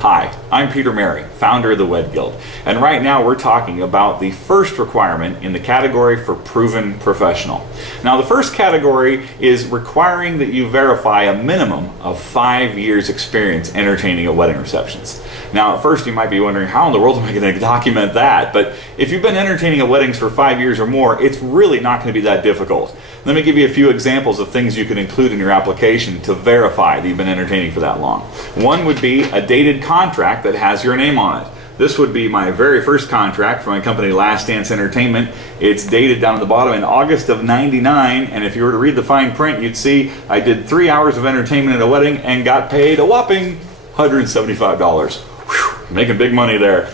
Hi, I'm Peter Mary, founder of the WED Guild, and right now we're talking about the first requirement in the category for proven professional. Now the first category is requiring that you verify a minimum of 5 years experience entertaining at wedding receptions. Now at first you might be wondering, how in the world am I going to document that? But if you've been entertaining at weddings for 5 years or more, it's really not going to be that difficult. Let me give you a few examples of things you can include in your application to verify that you've been entertaining for that long. One would be a dated contract that has your name on it. This would be my very first contract for my company, Last Dance Entertainment. It's dated down at the bottom in August of '99, and if you were to read the fine print, you'd see I did 3 hours of entertainment at a wedding and got paid a whopping $175. Whew, making big money there.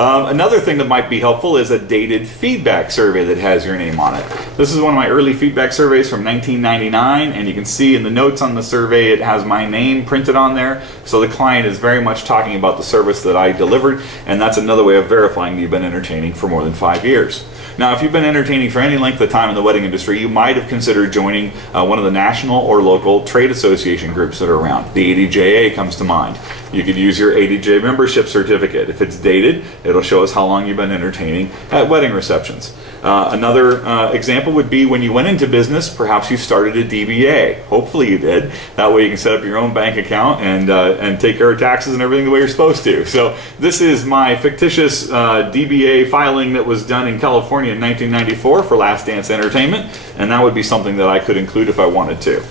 Another thing that might be helpful is a dated feedback survey that has your name on it. This is one of my early feedback surveys from 1999, and you can see in the notes on the survey it has my name printed on there, so the client is very much talking about the service that I delivered, and that's another way of verifying that you've been entertaining for more than 5 years. Now, if you've been entertaining for any length of time in the wedding industry, you might have considered joining one of the national or local trade association groups that are around. The ADJA comes to mind. You could use your ADJ membership certificate. If it's dated, it'll show us how long you've been entertaining at wedding receptions. Another example would be when you went into business, perhaps you started a DBA. Hopefully you did. That way you can set up your own bank account and take care of taxes and everything the way you're supposed to. So this is my fictitious DBA filing that was done in California in 1994 for Last Dance Entertainment, and that would be something that I could include if I wanted to.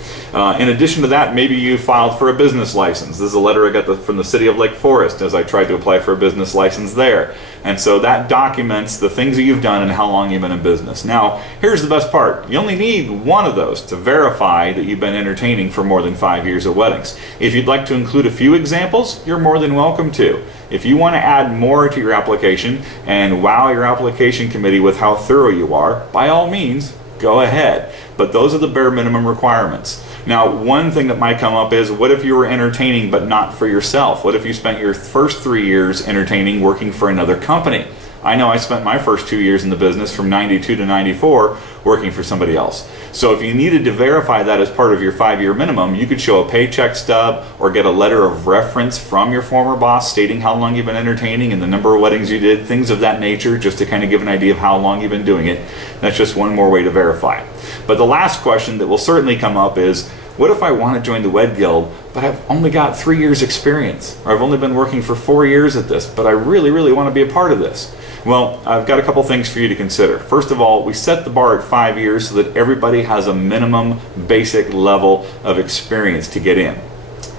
In addition to that, maybe you filed for a business license. This is a letter I got from the city of Lake Forest as I tried to apply for a business license there. And so that documents the things that you've done and how long you've been in business. Now, here's the best part. You only need one of those to verify that you've been entertaining for more than 5 years at weddings. If you'd like to include a few examples, you're more than welcome to. If you want to add more to your application and wow your application committee with how thorough you are, by all means, go ahead. But those are the bare minimum requirements. Now, one thing that might come up is, what if you were entertaining but not for yourself? What if you spent your first 3 years entertaining working for another company? I know I spent my first 2 years in the business from '92 to '94 working for somebody else. So if you needed to verify that as part of your 5-year minimum, you could show a paycheck stub or get a letter of reference from your former boss stating how long you've been entertaining and the number of weddings you did, things of that nature, just to kind of give an idea of how long you've been doing it. That's just one more way to verify. But the last question that will certainly come up is, what if I want to join the WED Guild, but I've only got 3 years experience, or I've only been working for 4 years at this, but I really, really want to be a part of this? Well, I've got a couple things for you to consider. First of all, we set the bar at 5 years so that everybody has a minimum basic level of experience to get in.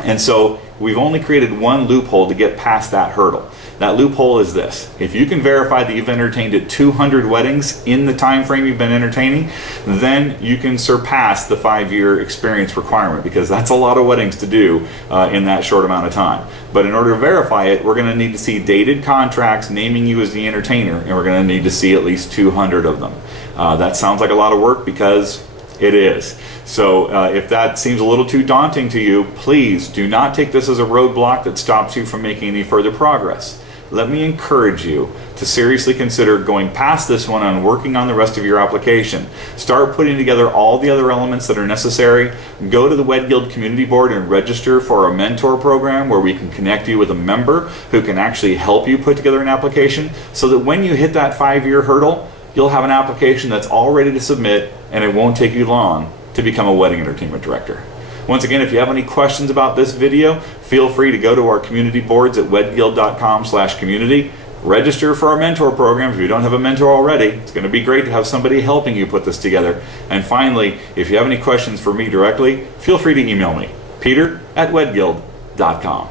And so we've only created one loophole to get past that hurdle. That loophole is this: if you can verify that you've entertained at 200 weddings in the time frame you've been entertaining, then you can surpass the 5-year experience requirement, because that's a lot of weddings to do in that short amount of time. But in order to verify it, we're going to need to see dated contracts naming you as the entertainer, and we're going to need to see at least 200 of them. That sounds like a lot of work, because it is. So if that seems a little too daunting to you, please do not take this as a roadblock that stops you from making any further progress. Let me encourage you to seriously consider going past this one and working on the rest of your application. Start putting together all the other elements that are necessary. Go to the WED Guild Community Board and register for our mentor program, where we can connect you with a member who can actually help you put together an application, so that when you hit that 5-year hurdle, you'll have an application that's all ready to submit, and it won't take you long to become a wedding entertainment director. Once again, if you have any questions about this video, feel free to go to our community boards at wedguild.com/community. Register for our mentor program if you don't have a mentor already. It's going to be great to have somebody helping you put this together. And finally, if you have any questions for me directly, feel free to email me, peter@wedguild.com.